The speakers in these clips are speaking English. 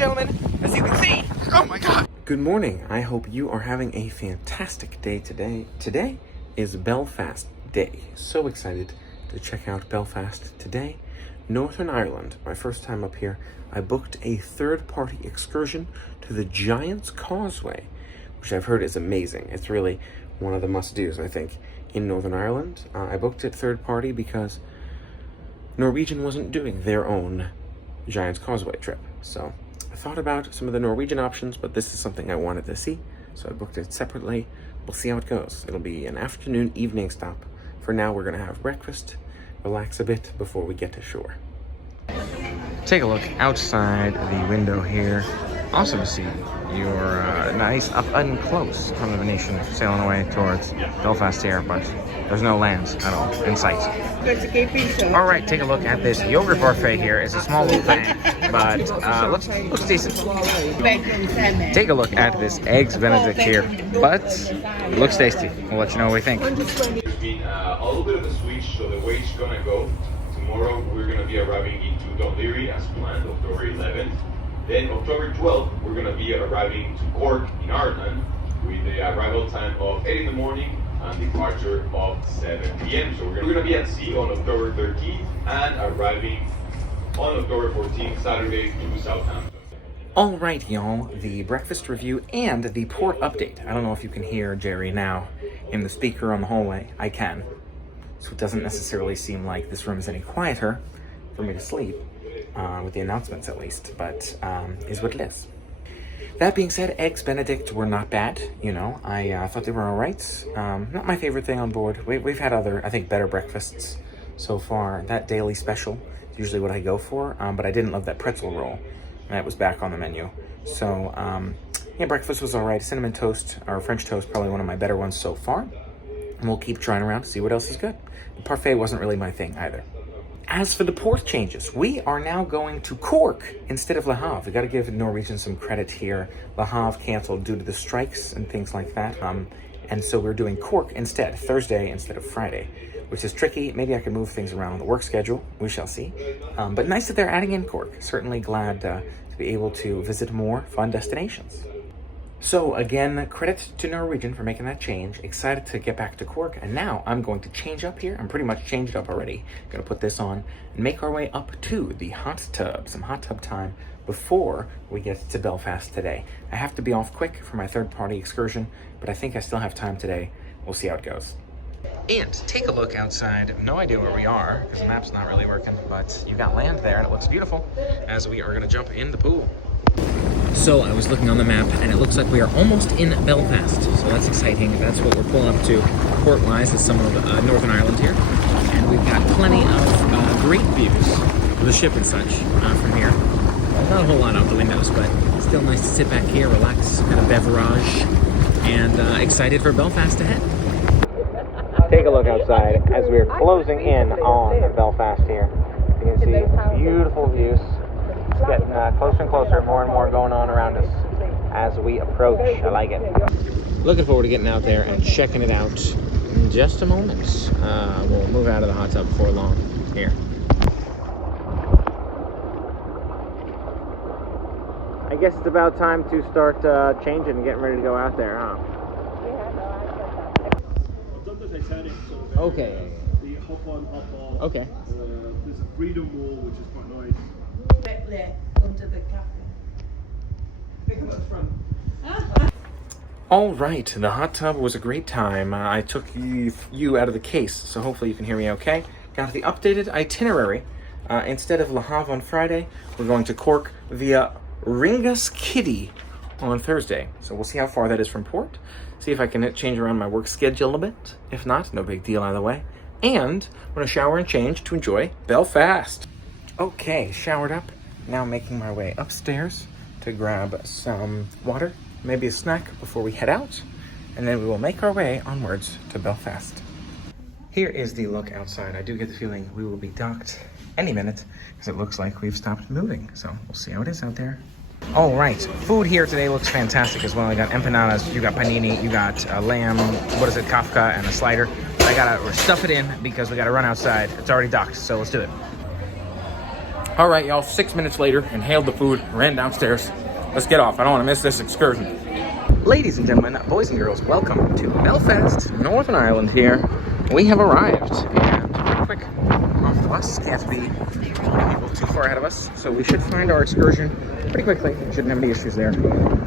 gentlemen, as you can see, oh my god. Good morning. I hope you are having a fantastic day today. Today is Belfast Day. So excited to check out Belfast today. Northern Ireland, my first time up here. I booked a third-party excursion to the Giants Causeway, which I've heard is amazing. It's really one of the must-dos, I think, in Northern Ireland. I booked it third-party because Norwegian wasn't doing their own Giants Causeway trip. So I thought about some of the Norwegian options, but this is something I wanted to see, so I booked it separately. We'll see how it goes. It'll be an afternoon, evening stop. For now, we're going to have breakfast, relax a bit before we get to shore. Take a look outside the window here. Awesome to see your nice up and close combination sailing away towards Belfast here, but there's no land at all in sight. All right, take a look at this yogurt parfait here. It's a small little thing, but looks decent. Take a look at this eggs Benedict here, but it looks tasty. We'll let you know what we think. There's been a little bit of a switch, so the way it's gonna go. Tomorrow we're gonna be arriving into Dunleary as planned, October 11th. Then October 12th, we're gonna be arriving to Cork in Ireland with the arrival time of 8 in the morning and departure of 7 p.m. So we're gonna be at sea on October 13th and arriving on October 14th, Saturday, to Southampton. All right, y'all, the breakfast review and the port update. I don't know if you can hear Jerry now in the speaker on the hallway. I can. So it doesn't necessarily seem like this room is any quieter for me to sleep, with the announcements at least, but is what it is. That being said, eggs Benedict were not bad, you know. I thought they were all right. Not my favorite thing on board. We've had other, I think, better breakfasts so far. That daily special is usually what I go for, but I didn't love that pretzel roll, and that was back on the menu. So, yeah, breakfast was all right. Cinnamon toast, or French toast, probably one of my better ones so far. And we'll keep trying around to see what else is good. The parfait wasn't really my thing either. As for the port changes, we are now going to Cork instead of Le Havre. We got to give Norwegian some credit here. Le Havre canceled due to the strikes and things like that. And so we're doing Cork instead, Thursday instead of Friday, which is tricky. Maybe I can move things around the work schedule. We shall see. But nice that they're adding in Cork. Certainly glad to be able to visit more fun destinations. So again, credit to Norwegian for making that change. Excited to get back to Cork, and now I'm going to change up here. I'm pretty much changed up already. Gonna put this on and make our way up to the hot tub. Some hot tub time before we get to Belfast today. I have to be off quick for my third-party excursion, but I think I still have time today. We'll see how it goes. And take a look outside. No idea where we are, because the map's not really working, but you've got land there, and it looks beautiful, as we are gonna jump in the pool. So I was looking on the map, and it looks like we are almost in Belfast. So that's exciting. That's what we're pulling up to port-wise, is some of Northern Ireland here. And we've got plenty of great views of the ship and such from here. Not a whole lot out the windows, but still nice to sit back here, relax, kind of beverage, and excited for Belfast ahead. Take a look outside as we're closing in on Belfast here. You can see beautiful views. It's getting closer and closer, more and more going on around us as we approach. I like it. Looking forward to getting out there and checking it out in just a moment. We'll move out of the hot tub before long here. I guess it's about time to start changing and getting ready to go out there, huh? I've done the Titanic sort of Okay. the hop on, hop off. Okay. There's a freedom wall, which is quite nice. Under the cabin. Pick him up front. All right, the hot tub was a great time. I took you out of the case, so hopefully you can hear me okay. Got the updated itinerary. Instead of Le Havre on Friday, we're going to Cork via Ringaskiddy on Thursday. So we'll see how far that is from port. See if I can change around my work schedule a bit. If not, no big deal either way. And I'm going to shower and change to enjoy Belfast. Okay, showered up. Now making my way upstairs to grab some water, maybe a snack before we head out, and then we will make our way onwards to Belfast. Here is the look outside. I do get the feeling we will be docked any minute, because it looks like we've stopped moving. So we'll see how it is out there. All right, food here today looks fantastic as well. I got empanadas, you got panini, you got lamb, kafka, and a slider. I gotta stuff it in because we gotta run outside. It's already docked, so let's do it. All right, y'all, 6 minutes later, inhaled the food, ran downstairs. Let's get off. I don't want to miss this excursion. Ladies and gentlemen, boys and girls, welcome to Belfast, Northern Ireland here. We have arrived, and quick off the bus. Can't be people too far ahead of us, so we should find our excursion pretty quickly. Shouldn't have any issues there.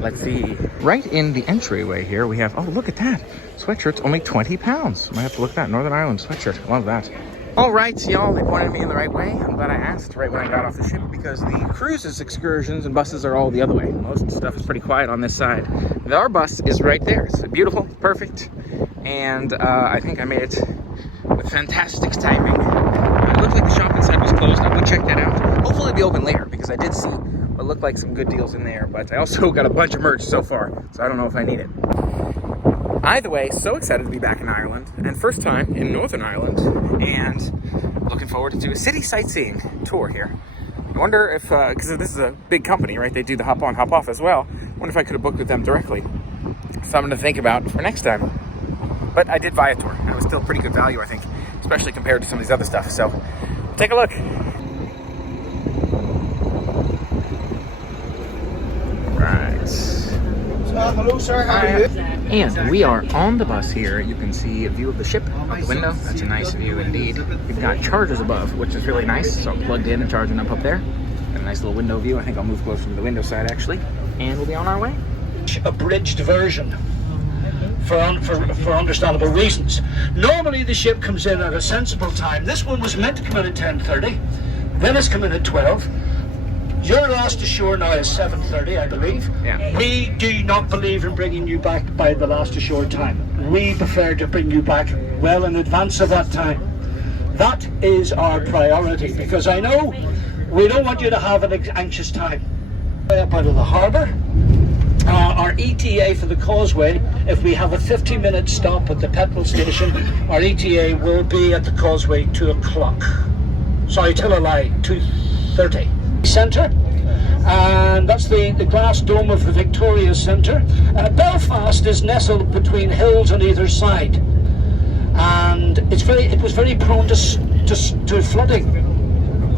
Let's see. Right in the entryway here, we have, oh, look at that. Sweatshirt's only 20 pounds. Might have to look at that. Northern Ireland sweatshirt. Love that. All right, y'all, they pointed me in the right way. I'm glad I asked right when I got off the ship because the cruises, excursions, and buses are all the other way. Most stuff is pretty quiet on this side. Our bus is right there. It's beautiful, perfect, and I think I made it with fantastic timing. It looked like the shop inside was closed. I would check that out. Hopefully it'll be open later because I did see what looked like some good deals in there, but I also got a bunch of merch so far, so I don't know if I need it. Either way, so excited to be back in Ireland, and first time in Northern Ireland, and looking forward to a city sightseeing tour here. I wonder if, because this is a big company, right? They do the hop on, hop off as well. I wonder if I could have booked with them directly. Something to think about for next time. But I did Viator, and it was still pretty good value, I think, especially compared to some of these other stuff. So, take a look. Hello, sir. How are you? And we are on the bus here. You can see a view of the ship out the window. That's a nice view indeed. We've got chargers above, which is really nice. So I'm plugged in and charging up there. Got a nice little window view. I think I'll move closer to the window side actually. And we'll be on our way. Abridged version for understandable reasons. Normally the ship comes in at a sensible time. This one was meant to come in at 10:30. Then it's come in at 12. Your last ashore now is 7:30, I believe. Yeah. We do not believe in bringing you back by the last ashore time. We prefer to bring you back well in advance of that time. That is our priority, because I know we don't want you to have an anxious time. Up out of the harbour, our ETA for the Causeway, if we have a 50-minute stop at the petrol station, our ETA will be at the Causeway 2 o'clock. Sorry, tell a lie, 2:30. Centre, and that's the glass dome of the Victoria Centre. Belfast is nestled between hills on either side, and it was very prone to flooding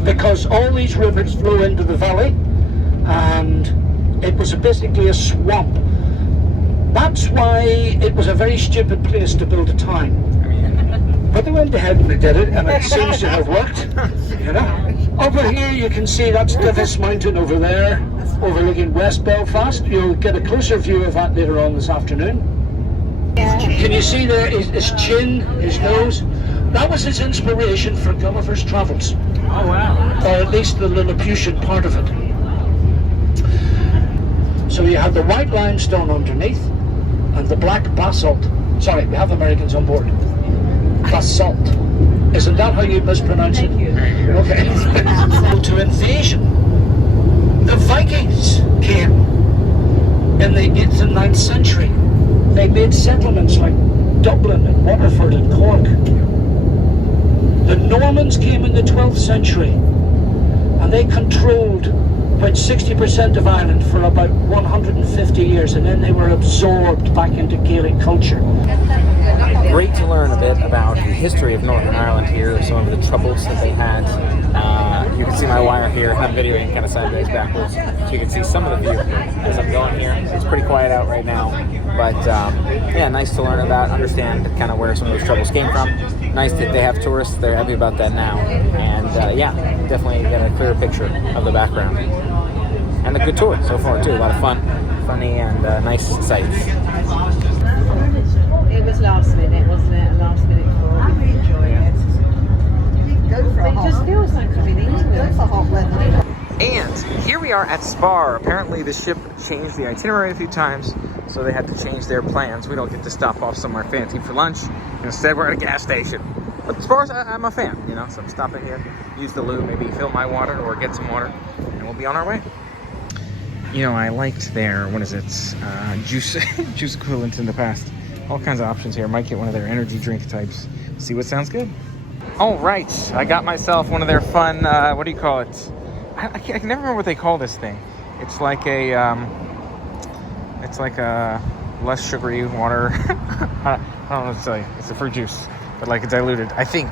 because all these rivers flow into the valley, and it was basically a swamp. That's why it was a very stupid place to build a town. But they went ahead and they did it, and it seems to have worked. You know. Over here you can see that's Divis Mountain over there, overlooking West Belfast. You'll get a closer view of that later on this afternoon. Can you see there his chin, his nose? That was his inspiration for Gulliver's Travels. Oh wow. Or at least the Lilliputian part of it. So you have the white limestone underneath and the black basalt. Sorry, we have Americans on board. Basalt. Isn't that how you mispronounce it? Okay. To invasion. The Vikings came in the 8th and 9th century. They made settlements like Dublin and Waterford and Cork. The Normans came in the 12th century, and they controlled about 60% of Ireland for about 150 years, and then they were absorbed back into Gaelic culture. Great to learn a bit about the history of Northern Ireland here, some of the troubles that they had. You can see my wire here. I'm videoing kind of sideways backwards, so you can see some of the view as I'm going here. It's pretty quiet out right now, but yeah, nice to learn about, understand kind of where some of those troubles came from. Nice that they have tourists. They're happy about that now, and yeah, definitely get a clearer picture of the background. And a good tour so far too. A lot of fun, funny, and nice sights. It was last minute, wasn't it? A last minute call. I really enjoy it. Go for a It just hot. feels like I'm in England. Go for hot weather. And here we are at Spar. Apparently the ship changed the itinerary a few times, so they had to change their plans. We don't get to stop off somewhere fancy for lunch. Instead, we're at a gas station. But Spar, I'm a fan, you know, so I'm stopping here, use the loo, maybe fill my water or get some water, and we'll be on our way. You know, I liked their, what is it, juice equivalent in the past. All kinds of options here. Might get one of their energy drink types. See what sounds good. All right, I got myself one of their fun, what do you call it? I can never remember what they call this thing. It's like a less sugary water. I don't know what to tell you. It's a fruit juice, but like a diluted, I think.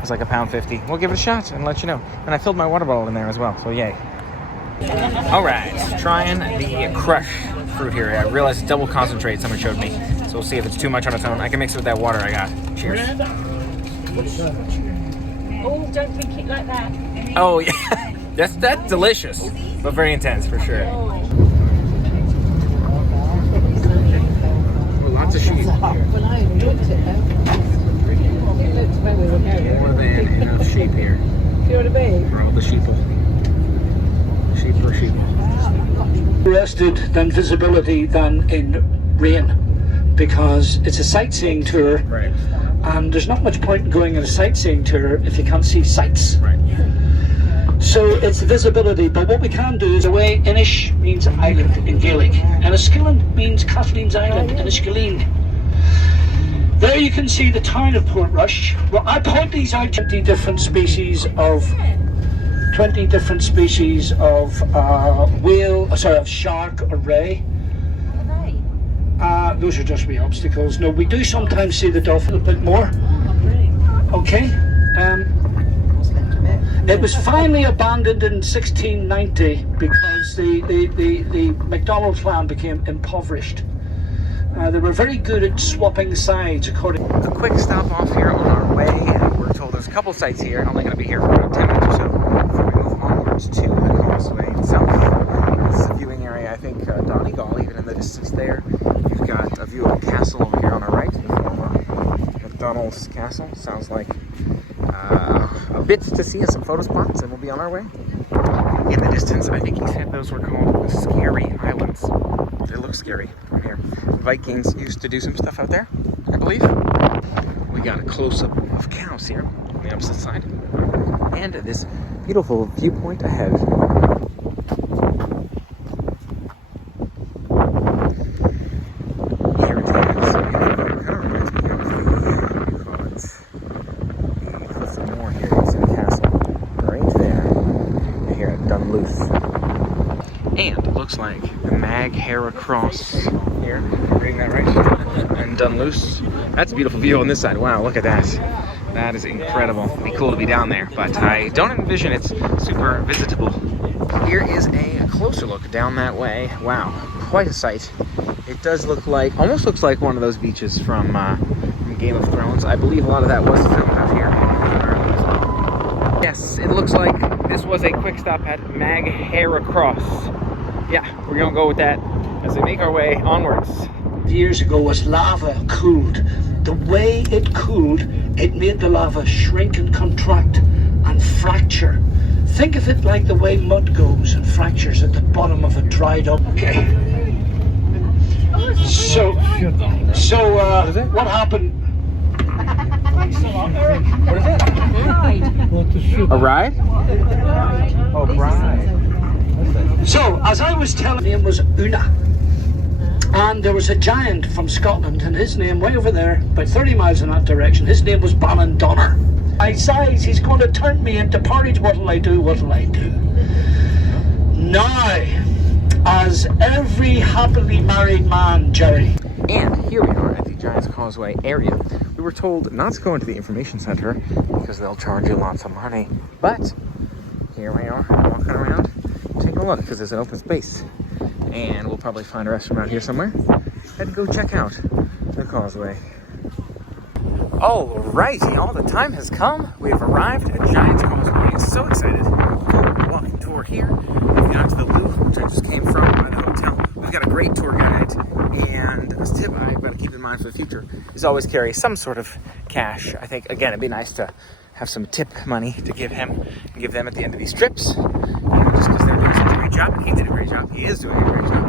It's like £1.50. We'll give it a shot and let you know. And I filled my water bottle in there as well, so yay. All right, trying the crush fruit here. I realized it's double concentrate, someone showed me. So we'll see if it's too much on its own. I can mix it with that water I got. Cheers. Oh, don't drink it like that. Oh, yeah. That's delicious, but very intense for sure. Oh, lots of sheep. Well, I enjoyed it though. It looked where we were going. More than enough sheep here. Do you want to be? For all the sheeple. Sheep for sheeple. Interested than visibility than in rain, because it's a sightseeing tour, Right. and there's not much point in going on a sightseeing tour if you can't see sights. Right. So it's the visibility, but what we can do is away Inish means island in Gaelic, and Enniskillen means Kathleen's Island in Enniskillen. There you can see the town of Portrush. Well, I point these out 20 different species of of shark or ray. Those are just wee obstacles. No, we do sometimes see the dolphin a bit more. Okay. It was finally abandoned in 1690 because the McDonald clan became impoverished. They were very good at swapping sides according. A quick stop off here on our way. We're told there's a couple sites here. Only going to be here for about 10 minutes or so before we move onwards to the causeway itself. This is a viewing area, I think, Donegal, even in the distance there. You've got a view of a castle over here on our right, the former McDonald's Castle. Sounds like a bit to see and some photo spots, and we'll be on our way. In the distance, I think he said those were called the Scary Islands. They look scary from here. Vikings used to do some stuff out there, I believe. We got a close-up of cows here on the opposite side. And this beautiful viewpoint ahead. Here it is. It kind of reminds me of the Cliffs of Moher here. You can see the castle right there. Here at Dunluce. And it looks like the Maghera Cross here. Reading that right? And Dunluce. That's a beautiful view on this side. Wow, look at that. That is incredible. It'd be cool to be down there, but I don't envision it's super visitable. Here is a closer look down that way. Wow, quite a sight. It does look like, almost looks like one of those beaches from Game of Thrones. I believe a lot of that was filmed out here. Yes, it looks like this was a quick stop at Maghera Cross. Yeah, we're gonna go with that as we make our way onwards. Years ago, was lava cooled. The way it cooled, it made the lava shrink and contract and fracture. Think of it like the way mud goes and fractures at the bottom of a dried up. Okay. So what happened? What is it? A ride? Oh, ride. So, as I was telling you, name was Una. And there was a giant from Scotland, and his name, way over there, about 30 miles in that direction, his name was Ballandonner. My size, he's going to turn me into porridge. What'll I do? What'll I do? Now, as every happily married man, Jerry. And here we are at the Giants Causeway area. We were told not to go into the information center because they'll charge you lots of money. But here we are, walking around, taking a look because there's an open space. And we'll probably find a restaurant out here somewhere and go check out the causeway. Alrighty, all the time has come. We have arrived at Giants Causeway. So excited. Walking tour here. We've got to the Loop, which I just came from at the hotel. We've got a great tour guide, and a tip I've got to keep in mind for the future is always carry some sort of cash. I think, again, it'd be nice to have some tip money to give him and give them at the end of these trips. Just because they're doing such a great job, and he did a great job. He is doing a great job.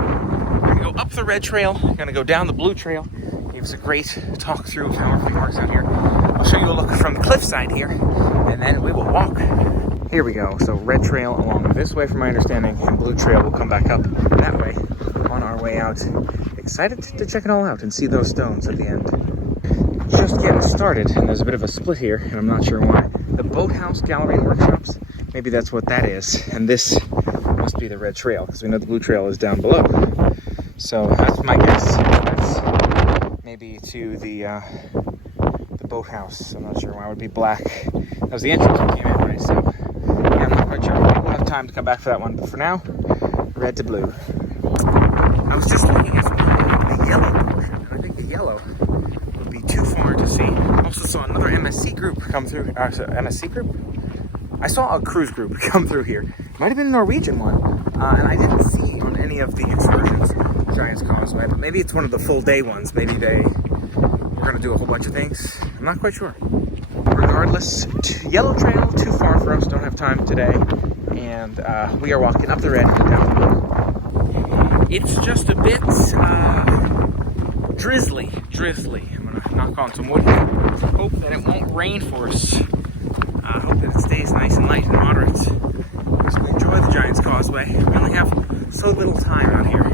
We're going to go up the red trail. We're going to go down the blue trail. He was a great talk through of how everything works out here. I'll show you a look from the cliffside here, and then we will walk. Here we go. So red trail along this way from my understanding, and blue trail will come back up that way on our way out. Excited to check it all out and see those stones at the end. Just getting started, and there's a bit of a split here, and I'm not sure why. The Boathouse Gallery and Workshops, maybe that's what that is, and this must be the red trail, because we know the blue trail is down below. So that's my guess. That's maybe to the boathouse. I'm not sure why it would be black That was the entrance we came in, right? So, yeah, I'm not quite sure. We'll have time to come back for that one. But for now, red to blue. I was just looking at the yellow portion. I think the yellow would be too far to see. I also saw another MSC group come through. MSC group? I saw a cruise group come through here. It might have been a Norwegian one. And I didn't see on any of the excursions Giants Causeway, but maybe it's one of the full day ones. Maybe we're going to do a whole bunch of things. I'm not quite sure. Regardless, yellow trail, too far for us. Don't have time today. And we are walking up the red and down the blue. It's just a bit drizzly. I'm going to knock on some wood. Hope that it won't rain for us. Hope that it stays nice and light and moderate. So enjoy the Giants Causeway. We only have so little time out here.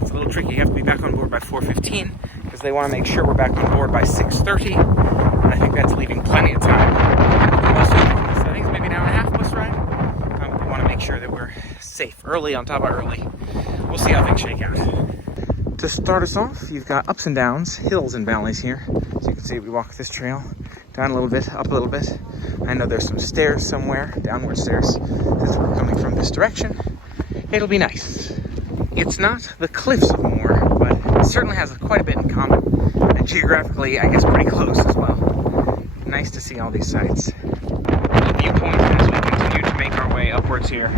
It's a little tricky. You have to be back on board by 4:15 because they want to make sure we're back on board by 6:30. And I think that's leaving plenty of time. So I think it's maybe an hour and a half bus ride. We want to make sure that we're safe early on top of early. We'll see how things shake out. To start us off, you've got ups and downs, hills and valleys here. So you can see we walk this trail down a little bit, up a little bit. I know there's some stairs somewhere, downward stairs, since we're coming from this direction. It'll be nice. It's not the cliffs of Moher, but it certainly has quite a bit in common. And geographically, I guess pretty close as well. Nice to see all these sights. The viewpoint as we continue to make our way upwards here.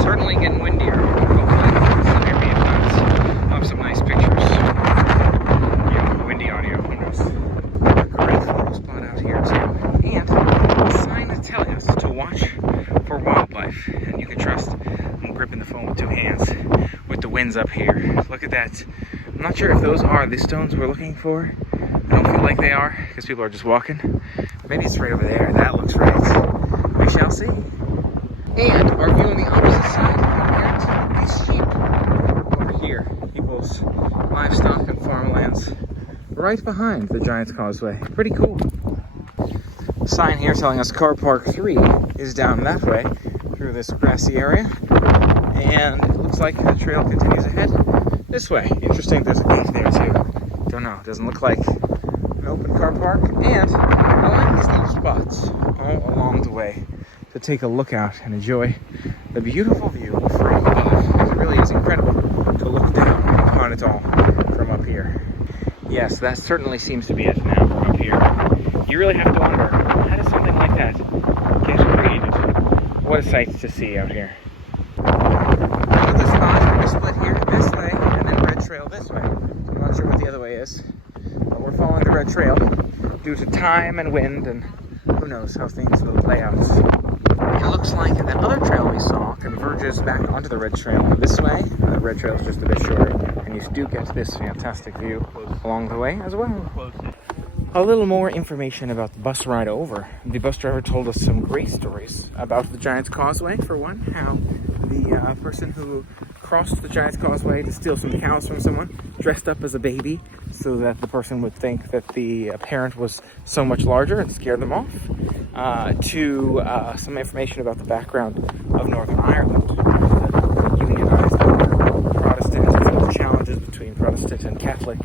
Certainly getting windier. Hopefully, some ambient clouds. I'll have some nice pictures. Yeah, windy audio, who knows. A great photo spot out here too. And a sign is telling us to watch for wildlife. And you can trust I'm gripping the phone with two hands with the winds up here. Look at that. I'm not sure if those are the stones we're looking for. I don't feel like they are because people are just walking. Maybe it's right over there. That looks right. We shall see. And our view on the opposite side compared to these sheep over here. People's livestock and farmlands right behind the Giants Causeway. Pretty cool. Sign here telling us car park 3 is down that way through this grassy area. And it looks like the trail continues ahead this way. Interesting, there's a gate there too. Don't know, doesn't look like an open car park. And I like these little spots all along the way to take a look out and enjoy the beautiful view from above. It really is incredible to look down upon it all from up here. Yes, that certainly seems to be it now from up here. You really have to wonder, how does something like that get created? What a sight to see out here. Another spot, we split here this way and then red trail this way. I'm not sure what the other way is, but we're following the red trail due to time and wind, and who knows how things will play out. It looks like that other trail we saw converges back onto the red trail this way. The red trail is just a bit shorter, and you do get this fantastic view along the way as well. A little more information about the bus ride over. The bus driver told us some great stories about the Giants Causeway. For one, how the person who crossed the Giants Causeway to steal some cows from someone dressed up as a baby so that the person would think that the parent was so much larger and scare them off. To some information about the background of Northern Ireland. Unionized Protestant, the challenges between Protestant and Catholic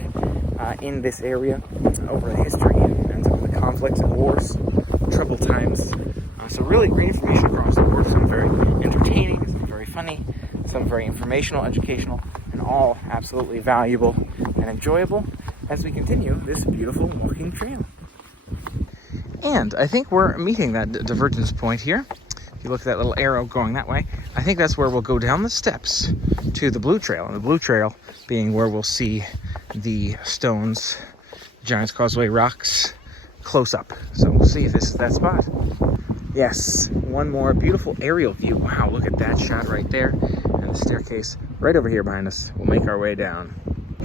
in this area over the history and some of the conflicts and wars, troubled times. So really great information across the board. Some very entertaining, some very funny, some very informational, educational, and all absolutely valuable and enjoyable as we continue this beautiful walking trail. And I think we're meeting that divergence point here. If you look at that little arrow going that way, I think that's where we'll go down the steps to the blue trail. And the blue trail being where we'll see the stones, Giants Causeway rocks, close up. So we'll see if this is that spot. Yes, one more beautiful aerial view. Wow, look at that shot right there. And the staircase right over here behind us. We'll make our way down.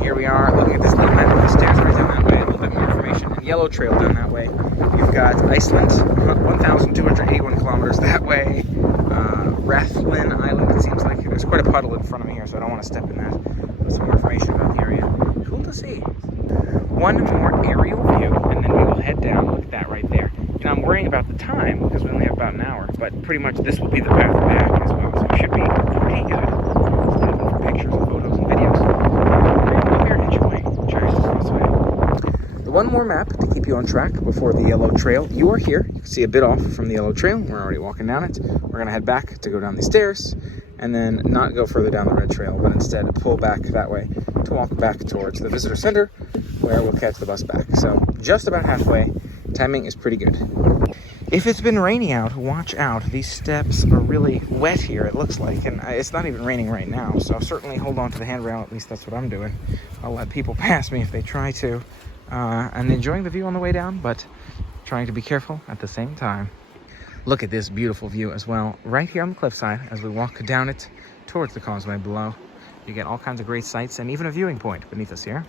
Here we are looking at this little map with the stairs right down that way. A little bit more information. And yellow trail down that way. You've got Iceland, 1,281 kilometers that way. Rathlin Island, it seems like. There's quite a puddle in front of me here, so I don't want to step in that. But some more information about the area. Cool to see. One more aerial view, and then we will head down. Look at that right there. You know, I'm worrying about the time, because we only have about an hour, but pretty much this will be the path back as well, so it should be pretty good. Stay open for pictures and photos and videos. We're enjoying Giants Causeway. The one more map to keep you on track before the yellow trail. You are here. You can see a bit off from the yellow trail. We're already walking down it. We're gonna head back to go down these stairs and then not go further down the red trail, but instead pull back that way to walk back towards the visitor center where we'll catch the bus back. So just about halfway. Timing is pretty good. If it's been raining out, watch out. These steps are really wet here, it looks like, and it's not even raining right now, so certainly hold on to the handrail. At least that's what I'm doing. I'll let people pass me if they try to, and enjoying the view on the way down, but trying to be careful at the same time. Look at this beautiful view as well, right here on the cliffside as we walk down it towards the causeway below. You get all kinds of great sights and even a viewing point beneath us here.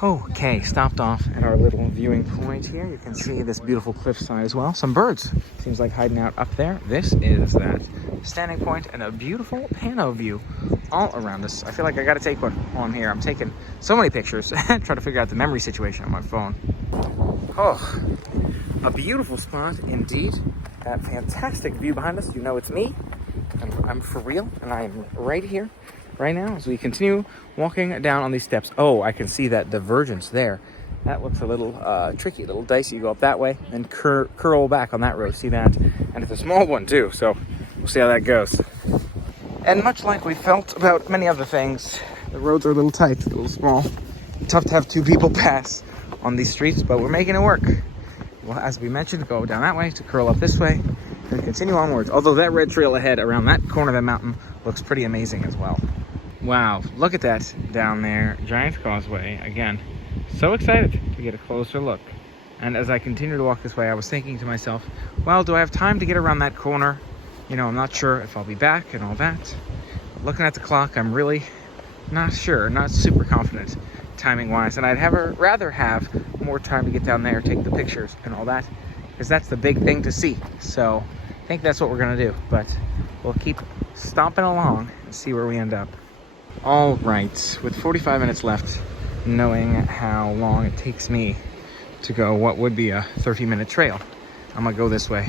Okay, stopped off at our little viewing point here. You can see this beautiful cliffside as well. Some birds, seems like hiding out up there. This is that standing point and a beautiful pano view all around us. I feel like I gotta take one on here. I'm taking so many pictures, trying to figure out the memory situation on my phone. Oh, a beautiful spot indeed. That fantastic view behind us. You know it's me. I'm for real, and I am right here. Right now, as we continue walking down on these steps. Oh, I can see that divergence there. That looks a little tricky, a little dicey. You go up that way and curl back on that road. See that? And it's a small one too, so we'll see how that goes. And much like we felt about many other things, the roads are a little tight, a little small. Tough to have two people pass on these streets, but we're making it work. Well, as we mentioned, go down that way to curl up this way and continue onwards. Although that red trail ahead around that corner of the mountain looks pretty amazing as well. Wow, look at that down there, Giants Causeway. Again, so excited to get a closer look. And as I continue to walk this way, I was thinking to myself, well, do I have time to get around that corner? You know, I'm not sure if I'll be back and all that. But looking at the clock, I'm really not sure, not super confident timing-wise. And I'd rather have more time to get down there, take the pictures and all that, because that's the big thing to see. So I think that's what we're gonna do. But we'll keep stomping along and see where we end up. All right, with 45 minutes left, knowing how long it takes me to go what would be a 30-minute trail, I'm gonna go this way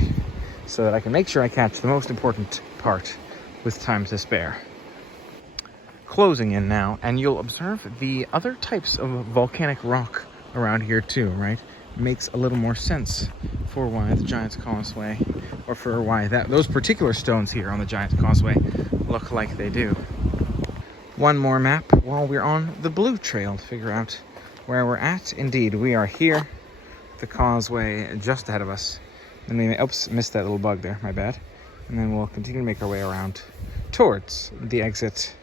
so that I can make sure I catch the most important part with time to spare. Closing in now, and you'll observe the other types of volcanic rock around here too, right? Makes a little more sense for why the Giants Causeway, or for why those particular stones here on the Giants Causeway look like they do. One more map while we're on the blue trail to figure out where we're at. Indeed, we are here, the causeway just ahead of us. And we missed that little bug there, my bad. And then we'll continue to make our way around towards the exit.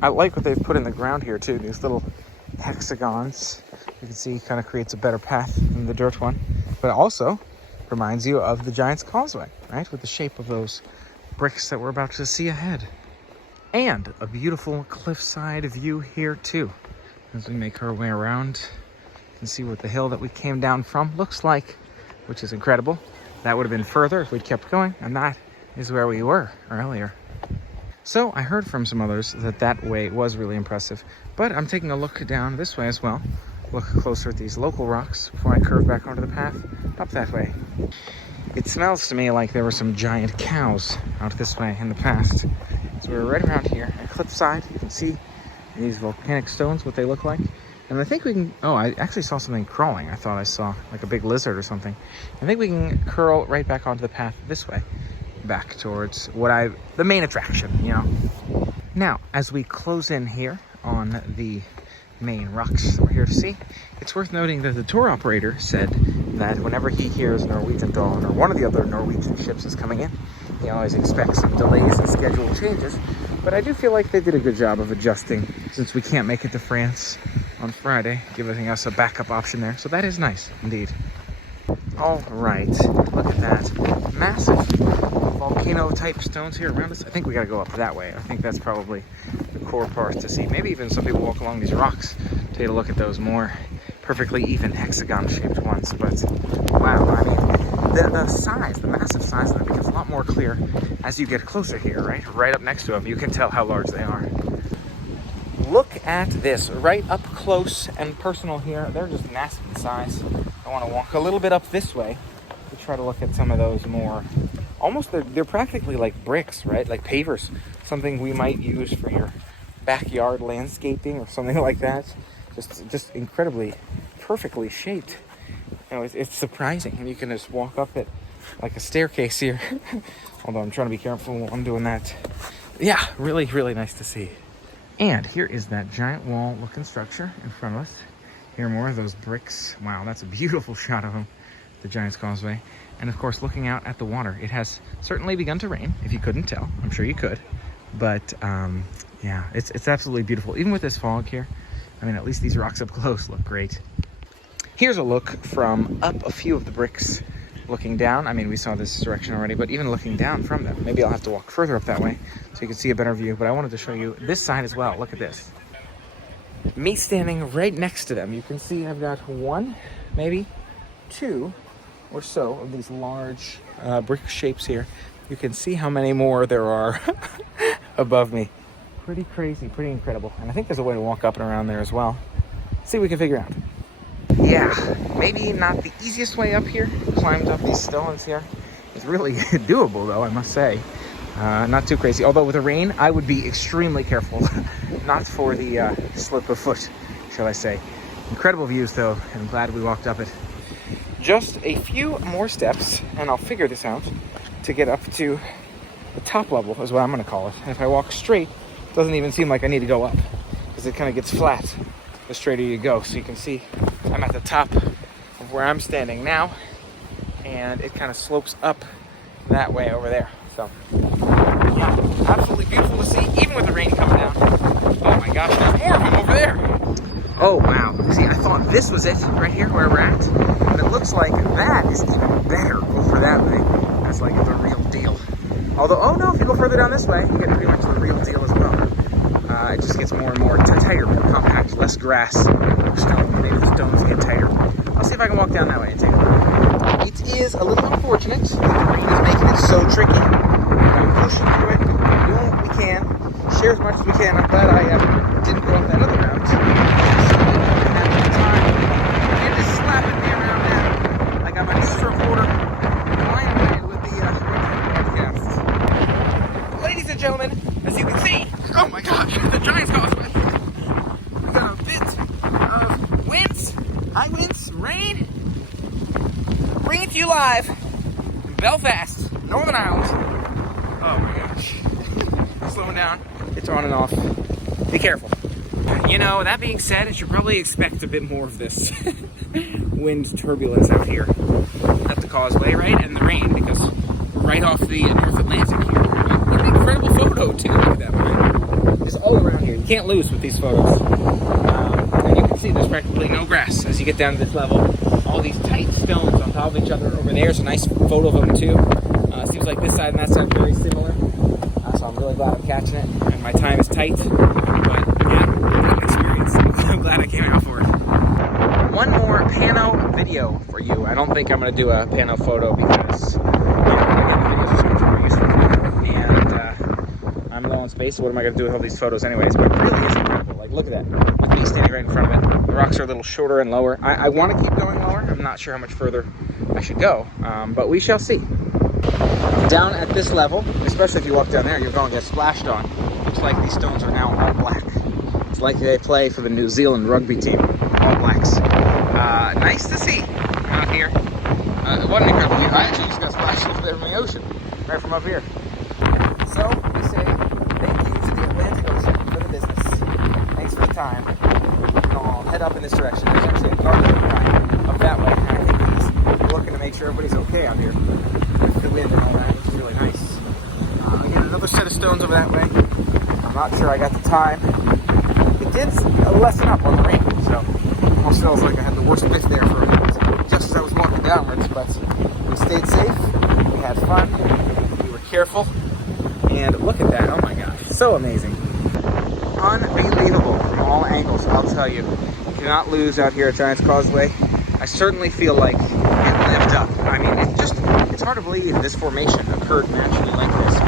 I like what they've put in the ground here too, these little hexagons. You can see kind of creates a better path than the dirt one, but also reminds you of the Giants Causeway, right? With the shape of those bricks that we're about to see ahead. And a beautiful cliffside view here too. As we make our way around, you can see what the hill that we came down from looks like, which is incredible. That would have been further if we'd kept going, and that is where we were earlier. So I heard from some others that way was really impressive, but I'm taking a look down this way as well. Look closer at these local rocks before I curve back onto the path up that way. It smells to me like there were some giant cows out this way in the past. So we're right around here at cliffside. You can see these volcanic stones, what they look like. And I think we can, oh, I actually saw something crawling. I thought I saw like a big lizard or something. I think we can curl right back onto the path this way, back towards the main attraction, you know. Now, as we close in here on the main rocks that we're here to see, it's worth noting that the tour operator said that whenever he hears Norwegian Dawn or one of the other Norwegian ships is coming in, he always expects some delays and schedule changes. But I do feel like they did a good job of adjusting since we can't make it to France on Friday, giving us a backup option there. So that is nice indeed. All right, look at that. Massive volcano type stones here around us. I think we gotta go up that way. I think that's probably the core part to see. Maybe even some people walk along these rocks to get a look at those more perfectly even hexagon shaped ones. But wow, I mean, the size, the massive size of them becomes a lot more clear as you get closer here, right? Right up next to them, you can tell how large they are. Look at this, right up close and personal here. They're just massive in size. I want to walk a little bit up this way to try to look at some of those more, almost, they're practically like bricks, right? Like pavers, something we might use for your backyard landscaping or something like that. just incredibly perfectly shaped. You know, it's surprising, and you can just walk up it like a staircase here. Although I'm trying to be careful while I'm doing that. Yeah, really, really nice to see. And here is that giant wall-looking structure in front of us. Here are more of those bricks. Wow, that's a beautiful shot of them, the Giants Causeway. And of course, looking out at the water, it has certainly begun to rain, if you couldn't tell. I'm sure you could. But yeah, it's absolutely beautiful. Even with this fog here, I mean, at least these rocks up close look great. Here's a look from up a few of the bricks. Looking down, I mean, we saw this direction already, but even looking down from them, maybe I'll have to walk further up that way so you can see a better view. But I wanted to show you this side as well. Look at this. Me standing right next to them. You can see I've got one, maybe two or so of these large brick shapes here. You can see how many more there are above me. Pretty crazy, pretty incredible. And I think there's a way to walk up and around there as well. See what we can figure out. Yeah, maybe not the easiest way up here. Climbed up these stones here. It's really doable though, I must say. Not too crazy. Although with the rain, I would be extremely careful. Not for the slip of foot, shall I say. Incredible views though, and I'm glad we walked up it. Just a few more steps, and I'll figure this out, to get up to the top level, is what I'm going to call it. And if I walk straight, it doesn't even seem like I need to go up, because it kind of gets flat the straighter you go. So you can see I'm at the top of where I'm standing now, and it kind of slopes up that way over there. So yeah, absolutely beautiful to see, even with the rain coming down. Oh my gosh, there's more of them over there. Oh wow, see, I thought this was it right here where we're at, but it looks like that is even better over that way. That's like the real deal. Although, oh no, if you go further down this way, you get pretty much the real deal as well. It just gets more and more tighter, more compact, less grass. Stone, maybe the stones get tighter. I'll see if I can walk down that way and take a look. It is a little unfortunate that the rain is making it so tricky. I'm pushing through it, doing what we can, share as much as we can. I'm glad I didn't go up that other route. So I didn't have the time. It is slapping me around now. Like I'm an extra quarter line with the podcast. Ladies and gentlemen, as you can see, oh my gosh, the Giants Causeway. We got a bit of winds, high winds, rain. Bringing to you live in Belfast, Northern Ireland. Oh my gosh. Slowing down. It's on and off. Be careful. You know, that being said, I should probably expect a bit more of this wind turbulence out here at the causeway, right? And the rain, because we're right off the North Atlantic here. What an incredible photo, too. Look at that rain. It's all around here. You can't lose with these photos. And you can see there's practically no grass as you get down to this level. All these tight stones on top of each other over there. It's a nice photo of them, too. Seems like this side and that side are very similar. So I'm really glad I'm catching it. And my time is tight. But yeah, good experience. I'm glad I came out for it. One more pano video for you. I don't think I'm going to do a pano photo because videos are so much more useful for me. And I'm low on space, so what am I going to do with all these photos anyways? But it really is incredible. Like, look at that. Look at me standing right in front of it. The rocks are a little shorter and lower. I want to keep going lower. I'm not sure how much further I should go, but we shall see. Down at this level, especially if you walk down there, you're going to get splashed on. Looks like these stones are now all black. It's like they play for the New Zealand rugby team, all blacks. Nice to see out here. What an incredible view. I actually just got splashed over there from the ocean, right from up here. So, we say thank you to the Atlantic Ocean for the business. Thanks for the time. I'll head up in this direction. There's actually a garden guy up that way, and I think he's looking to make sure everybody's okay out here. The wind and all that, which is really nice. Again, another set of stones over that way. I'm not sure I got the time. It did lessen up on the rain, so almost feels like I had the worst bit there for a minute, just as I was walking downwards. But we stayed safe, we had fun, we were careful, and look at that, oh my gosh, so amazing. Unbelievable from all angles, I'll tell you. You cannot lose out here at Giants Causeway. I certainly feel like it lived up. I mean, it's hard to believe this formation occurred naturally like this,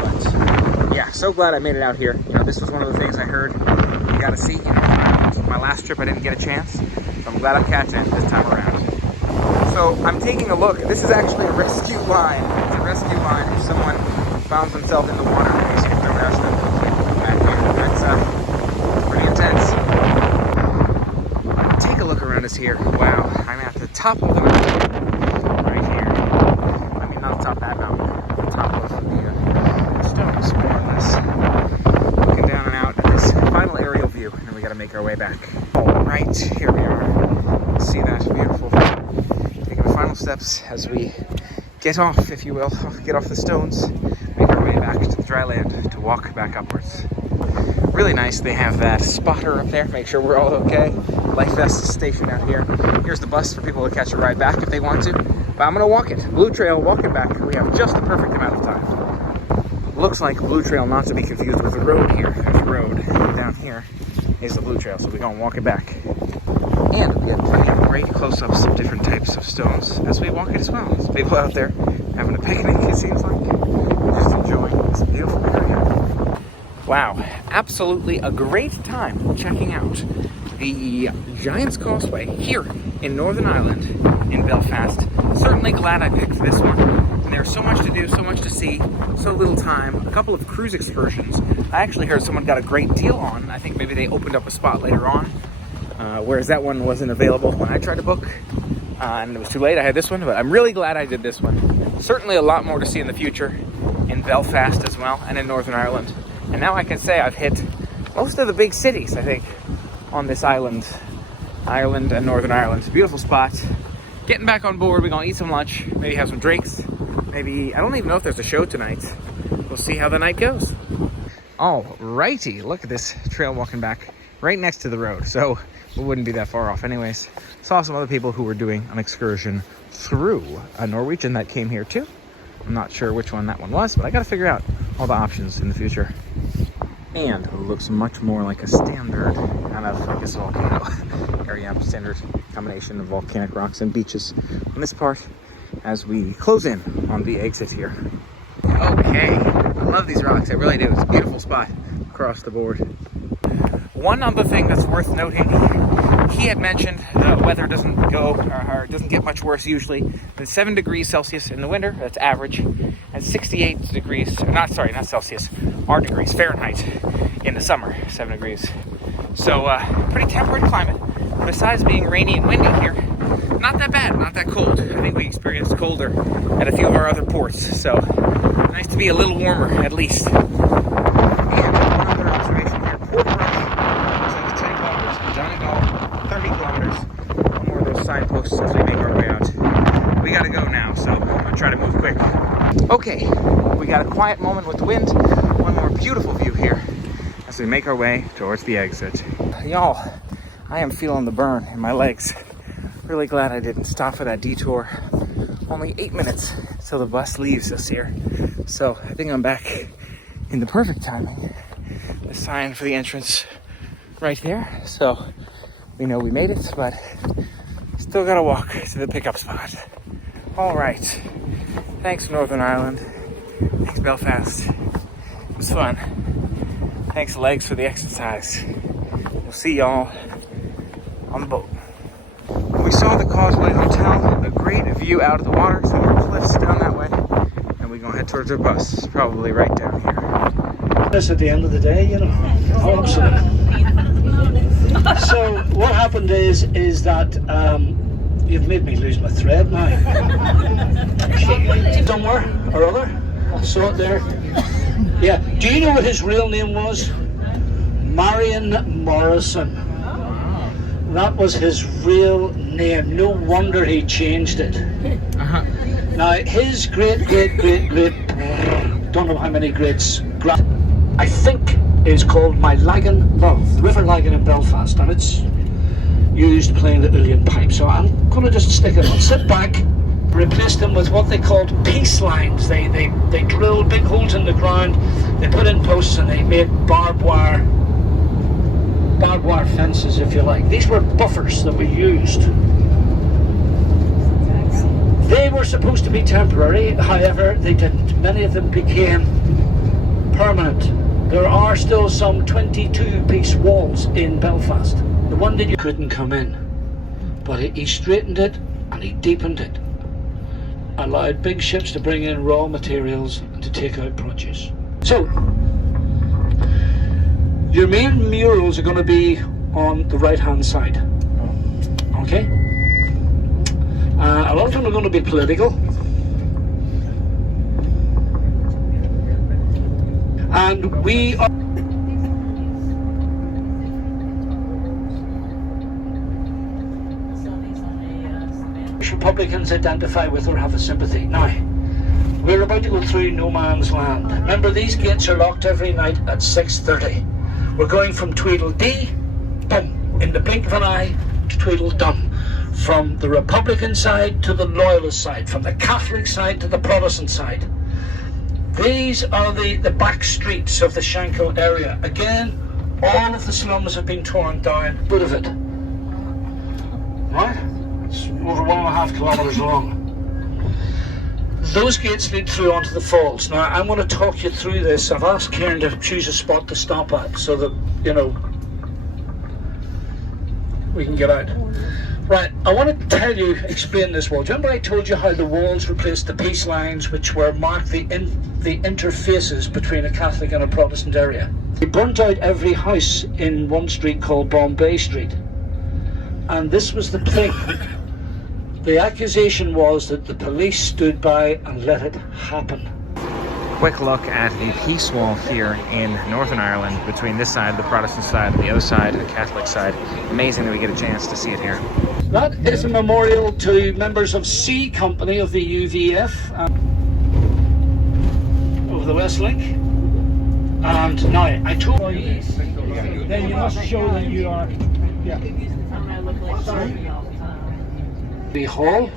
but yeah, so glad I made it out here. You know, this was one of the things I heard you gotta see. You know, my last trip I didn't get a chance, so I'm glad I'm catching it this time around. So I'm taking a look. This is actually a rescue line. It's a rescue line if someone found themselves in the water and they skipped over us back here. That's pretty intense. top of the mountain right here. I mean, not the top of that mountain, the top of the stones, more or less. Looking down and out at this final aerial view, and then we got to make our way back. All right, here we are. See that beautiful. Taking the final steps as we get off, if you will, get off the stones, make our way back to the dry land to walk back upwards. Really nice. They have that spotter up there, make sure we're all okay. Life vest is stationed out here. Here's the bus for people to catch a ride back if they want to. But I'm gonna walk it. Blue Trail, walking back. We have just the perfect amount of time. Looks like Blue Trail, not to be confused with the road here. There's a road down here is the Blue Trail, so we're gonna walk it back. And we have plenty of great close-ups of different types of stones as we walk it as well. There's people out there having a picnic, it seems like, just enjoying this beautiful area. Wow, absolutely a great time checking out the Giants Causeway here in Northern Ireland in Belfast. Certainly glad I picked this one. And there's so much to do, so much to see, so little time. A couple of cruise excursions. I actually heard someone got a great deal on. I think maybe they opened up a spot later on, whereas that one wasn't available when I tried to book. And it was too late. I had this one, but I'm really glad I did this one. Certainly a lot more to see in the future in Belfast as well and in Northern Ireland. And now I can say I've hit most of the big cities, I think, on this island. Ireland and Northern Ireland. It's a beautiful spot. Getting back on board, we're gonna eat some lunch, maybe have some drinks. Maybe, I don't even know if there's a show tonight. We'll see how the night goes. Alrighty, look at this trail walking back right next to the road. So we wouldn't be that far off anyways. Saw some other people who were doing an excursion through a Norwegian that came here too. I'm not sure which one that one was, but I gotta figure out all the options in the future. And it looks much more like a standard kind of, I guess, volcano area. Standard combination of volcanic rocks and beaches on this part as we close in on the exit here. Okay, I love these rocks, I really do. It's a beautiful spot across the board. One other thing that's worth noting, he had mentioned the weather doesn't get much worse usually than 7 degrees Celsius in the winter. That's average, and 68 degrees, not Celsius, are degrees Fahrenheit in the summer, 7 degrees. So pretty temperate climate. Besides being rainy and windy here, not that bad, not that cold. I think we experienced colder at a few of our other ports, so nice to be a little warmer at least. And one other observation here, Port Rush, so 10 kilometers, Donegal, 30 kilometers. One more of those signposts as we make our way out. We gotta go now, so I'll try to move quick. Okay, we got a quiet moment with the wind. One more beautiful view here as we make our way towards the exit. Y'all, I am feeling the burn in my legs. Really glad I didn't stop for that detour. Only 8 minutes till the bus leaves us here. So I think I'm back in the perfect timing. The sign for the entrance right there. So we know we made it, but still gotta walk to the pickup spot. All right. Thanks, Northern Ireland. Thanks, Belfast. It was fun. Thanks, legs, for the exercise. We'll see y'all on the boat. We saw the Causeway Hotel, a great view out of the water, some more cliffs down that way, and we're gonna head towards our bus, probably right down here. This at the end of the day, you know. Oh, absolutely. So what happened is that you've made me lose my thread now. Somewhere or other, I saw it there. Yeah. Do you know what his real name was? Marion Morrison. That was his real name. No wonder he changed it. Now, his great, don't know how many greats, I think is called My Lagan Love, River Lagan in Belfast, and it's used playing the uilleann pipe. So I'm going to just stick it on, sit back, replace them with what they called peace lines. They drilled big holes in the ground, they put in posts, and they made barbed wire fences, if you like. These were buffers that we used. They were supposed to be temporary, however, they didn't. Many of them became permanent. There are still some 22-piece walls in Belfast. The one that you couldn't come in, but he straightened it and he deepened it. Allowed big ships to bring in raw materials and to take out produce. So, your main murals are going to be on the right-hand side. Okay? A lot of them are going to be political. And we are... Republicans identify with or have a sympathy. Now, we're about to go through no man's land. Remember, these gates are locked every night at 6:30. We're going from Tweedledee, boom, in the blink of an eye, to Tweedledum. From the Republican side to the Loyalist side, from the Catholic side to the Protestant side. These are the back streets of the Shankill area. Again, all of the slums have been torn down. Bit of it. Right? It's over 1.5 kilometres long. Those gates lead through onto the falls. Now, I'm going to talk you through this. I've asked Kieran to choose a spot to stop at so that, you know, we can get out. Right, I want to tell you, explain this wall. Do you remember I told you how the walls replaced the peace lines, which were marked the interfaces between a Catholic and a Protestant area? They burnt out every house in one street called Bombay Street. And this was the thing. The accusation was that the police stood by and let it happen. Quick look at the peace wall here in Northern Ireland between this side, the Protestant side, and the other side, the Catholic side. Amazing that we get a chance to see it here. That is a memorial to members of C Company of the UVF over the West Link. And now, I told you, then you must show that you are, the hall,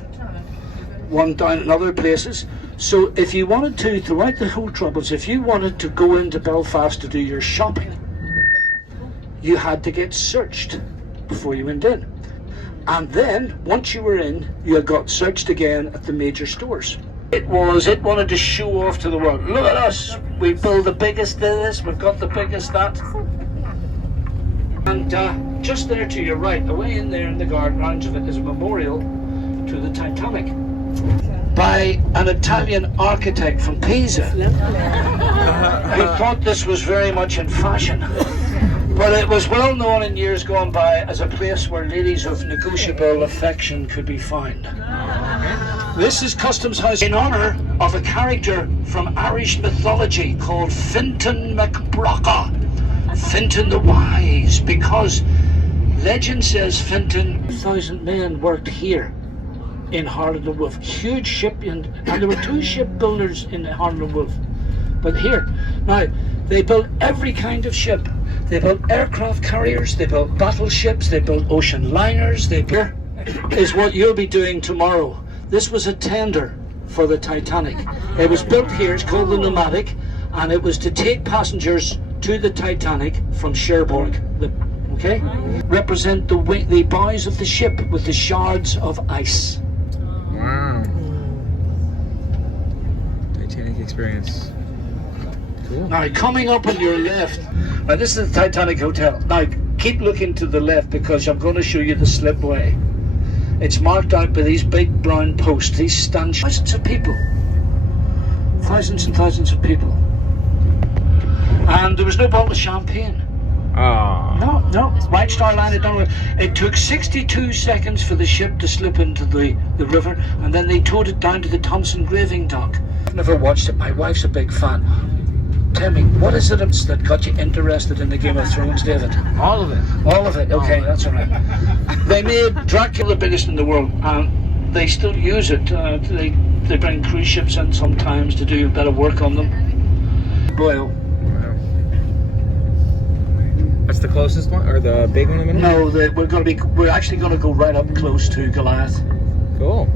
one down in other places. So if you wanted to, throughout the whole Troubles, if you wanted to go into Belfast to do your shopping, you had to get searched before you went in. And then, once you were in, you got searched again at the major stores. It wanted to show off to the world. Look at us, we build the biggest this, we've got the biggest that. And just there to your right, away in there in the garden lounge of it, is a memorial to the Titanic by an Italian architect from Pisa who thought this was very much in fashion. But it was well known in years gone by as a place where ladies of negotiable affection could be found. This is Customs House in honour of a character from Irish mythology called Fintan MacBrocha, Fintan the Wise, because legend says Fintan, 1,000 men worked here in Harland and Wolff. Huge ship, and there were 2 shipbuilders in Harland and Wolff. But here, now, they built every kind of ship. They built aircraft carriers, they built battleships, they built ocean liners. Here is what you'll be doing tomorrow. This was a tender for the Titanic. It was built here, it's called the Nomadic, and it was to take passengers to the Titanic from Cherbourg. Okay? Represent the bows of the ship with the shards of ice. Wow. Titanic experience. Cool. Now, coming up on your left, now this is the Titanic Hotel. Now, keep looking to the left because I'm going to show you the slipway. It's marked out by these big brown posts, these stanchions. Thousands of people. Thousands and thousands of people. And there was no bottle of champagne. Oh. No. White Star Line had done it. It took 62 seconds for the ship to slip into the river, and then they towed it down to the Thompson graving dock. I've never watched it. My wife's a big fan. Tell me, what is it that got you interested in the Game of Thrones, David? All of it. All of it, okay, that's all right. They made Dracula the biggest in the world, and they still use it. They bring cruise ships in sometimes to do a bit of work on them. Boyle. What's the closest one, or the big one in the middle? No, we're actually going to go right up close to Goliath. Cool.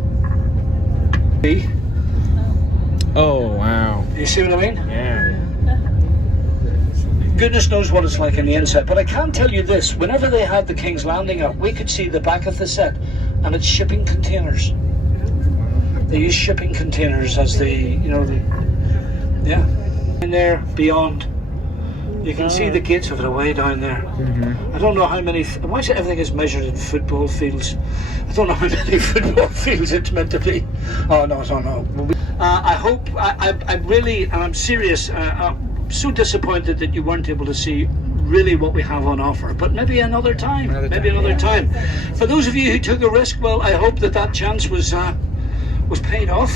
Oh wow. You see what I mean? Yeah. Goodness knows what it's like on the inside, but I can tell you this: whenever they had the King's Landing up, we could see the back of the set, and it's shipping containers. They use shipping containers as in there beyond. You can see the gates of it away down there. Mm-hmm. I don't know how many. Why is everything is measured in football fields? I don't know how many football fields it's meant to be. Oh no, I don't know. I hope. I'm really, and I'm serious. I'm so disappointed that you weren't able to see really what we have on offer. But maybe another time. Another time. For those of you who took a risk, well, I hope that chance was paid off.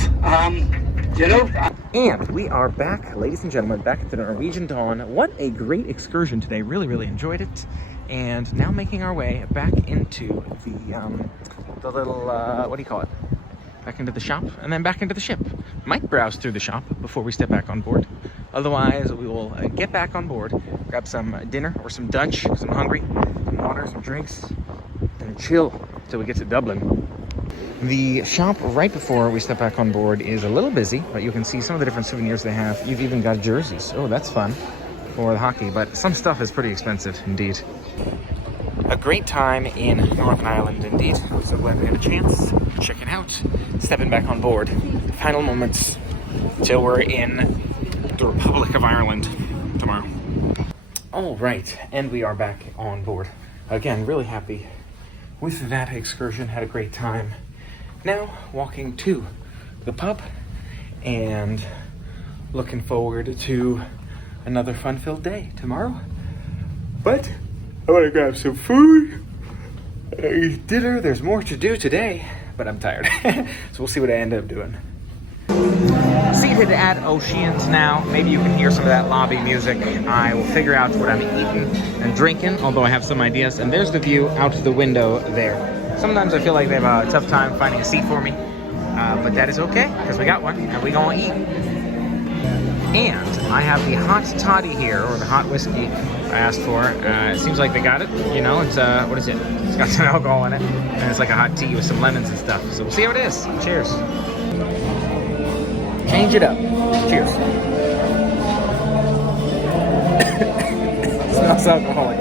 You know. And we are back, ladies and gentlemen, back at the Norwegian Dawn. What a great excursion today. Really, really enjoyed it. And now making our way back into the little, what do you call it? Back into the shop and then back into the ship. Might browse through the shop before we step back on board. Otherwise, we will get back on board, grab some dinner or some Dutch, because I'm hungry, some water, some drinks, and chill till we get to Dublin. The shop right before we step back on board is a little busy, but you can see some of the different souvenirs they have. You've even got jerseys. Oh, that's fun for the hockey, but some stuff is pretty expensive indeed. A great time in Northern Ireland indeed. So glad we had a chance. Check it out. Stepping back on board. Final moments till we're in the Republic of Ireland tomorrow. All right, and we are back on board. Again, really happy with that excursion. Had a great time. Now walking to the pub and looking forward to another fun-filled day tomorrow. But I want to grab some food, eat dinner. There's more to do today, but I'm tired. So we'll see what I end up doing. Seated at Oceans now. Maybe you can hear some of that lobby music. I will figure out what I'm eating and drinking, although I have some ideas. And there's the view out the window there. Sometimes I feel like they have a tough time finding a seat for me, but that is okay, because we got one, and we gonna eat. And I have the hot toddy here, or the hot whiskey I asked for. It seems like they got it. You know, it's, what is it? It's got some alcohol in it, and it's like a hot tea with some lemons and stuff. So we'll see how it is. Cheers. Change it up. Cheers. It smells alcoholic.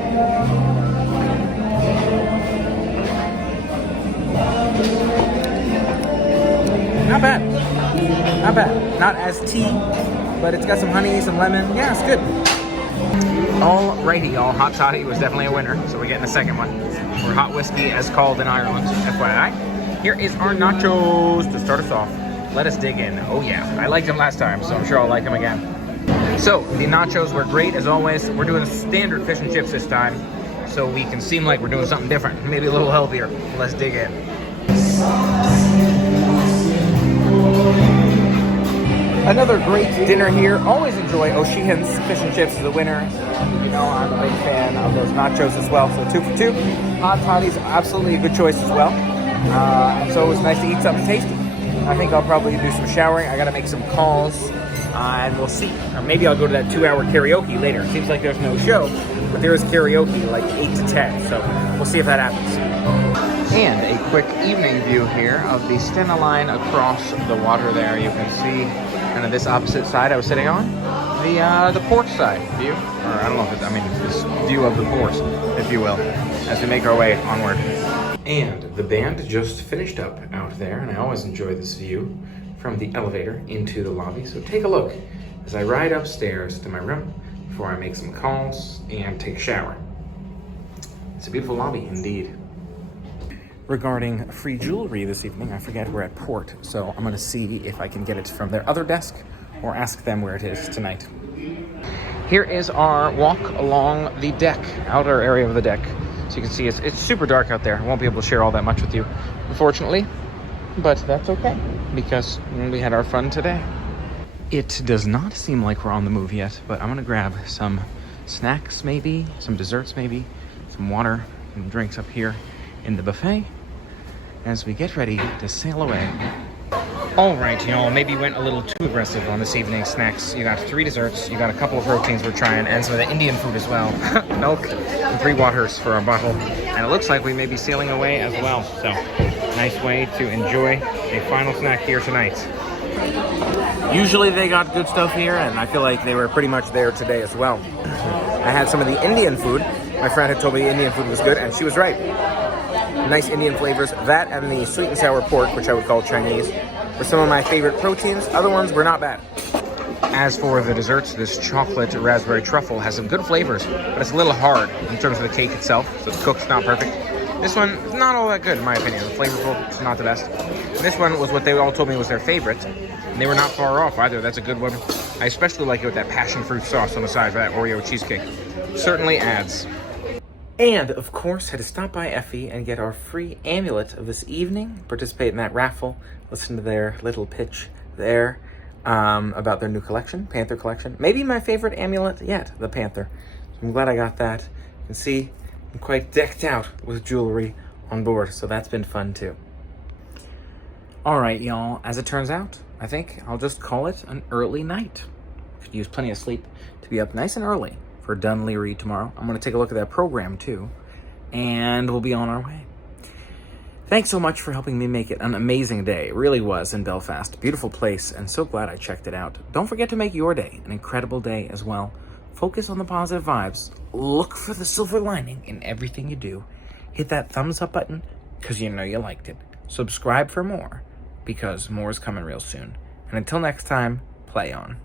Not bad. Not bad. Not as tea, but it's got some honey, some lemon. Yeah, it's good. Alrighty, y'all. Hot toddy was definitely a winner, so we're getting a second one. For hot whiskey, as called in Ireland, FYI. Here is our nachos to start us off. Let us dig in. Oh yeah, I liked them last time, so I'm sure I'll like them again. So, the nachos were great as always. We're doing standard fish and chips this time, so we can seem like we're doing something different, maybe a little healthier. Let's dig in. Another great dinner here. Always enjoy O'Sheehan's fish and chips as a winner. You know, I'm a big fan of those nachos as well. So 2 for 2. Hot toddy's absolutely a good choice as well. And so it was nice to eat something tasty. I think I'll probably do some showering. I gotta make some calls, and we'll see. Or maybe I'll go to that 2-hour karaoke later. It seems like there's no show, but there is karaoke like 8 to 10. So we'll see if that happens. And a quick evening view here of the Stena line across the water there. You can see kind of this opposite side I was sitting on, the port side view, or I don't know if it's, I mean, this view of the port, if you will, as we make our way onward. And the band just finished up out there, and I always enjoy this view from the elevator into the lobby. So take a look as I ride upstairs to my room before I make some calls and take a shower. It's a beautiful lobby indeed. Regarding free jewelry this evening, I forget we're at port, so I'm gonna see if I can get it from their other desk or ask them where it is tonight. Here is our walk along the deck, outer area of the deck. So you can see it's super dark out there. I won't be able to share all that much with you, unfortunately, but that's okay because we had our fun today. It does not seem like we're on the move yet, but I'm gonna grab some snacks maybe, some desserts maybe, some water and drinks up here in the buffet as we get ready to sail away. All right, y'all, maybe went a little too aggressive on this evening's snacks. You got 3 desserts, you got a couple of proteins we're trying, and some of the Indian food as well. Milk and 3 waters for our bottle. And it looks like we may be sailing away as well. So, nice way to enjoy a final snack here tonight. Usually they got good stuff here, and I feel like they were pretty much there today as well. I had some of the Indian food. My friend had told me the Indian food was good, and she was right. Nice Indian flavors. That and the sweet and sour pork, which I would call Chinese, were some of my favorite proteins. Other ones were not bad. As for the desserts, this chocolate raspberry truffle has some good flavors, but it's a little hard in terms of the cake itself, so the cook's not perfect. This one is not all that good in my opinion. It's flavorful, it's not the best. And this one was what they all told me was their favorite, and they were not far off either. That's a good one. I especially like it with that passion fruit sauce on the side for that Oreo cheesecake. Certainly adds. And, of course, had to stop by Effie and get our free amulet of this evening, participate in that raffle, listen to their little pitch there about their new collection, Panther collection. Maybe my favorite amulet yet, the Panther. So I'm glad I got that. You can see I'm quite decked out with jewelry on board, so that's been fun too. All right, y'all, as it turns out, I think I'll just call it an early night. Could use plenty of sleep to be up nice and early for Dun Laoghaire tomorrow. I'm going to take a look at that program too, and we'll be on our way. Thanks so much for helping me make it an amazing day. It really was in Belfast. Beautiful place, and so glad I checked it out. Don't forget to make your day an incredible day as well. Focus on the positive vibes. Look for the silver lining in everything you do. Hit that thumbs up button because you know you liked it. Subscribe for more because more is coming real soon. And until next time, play on.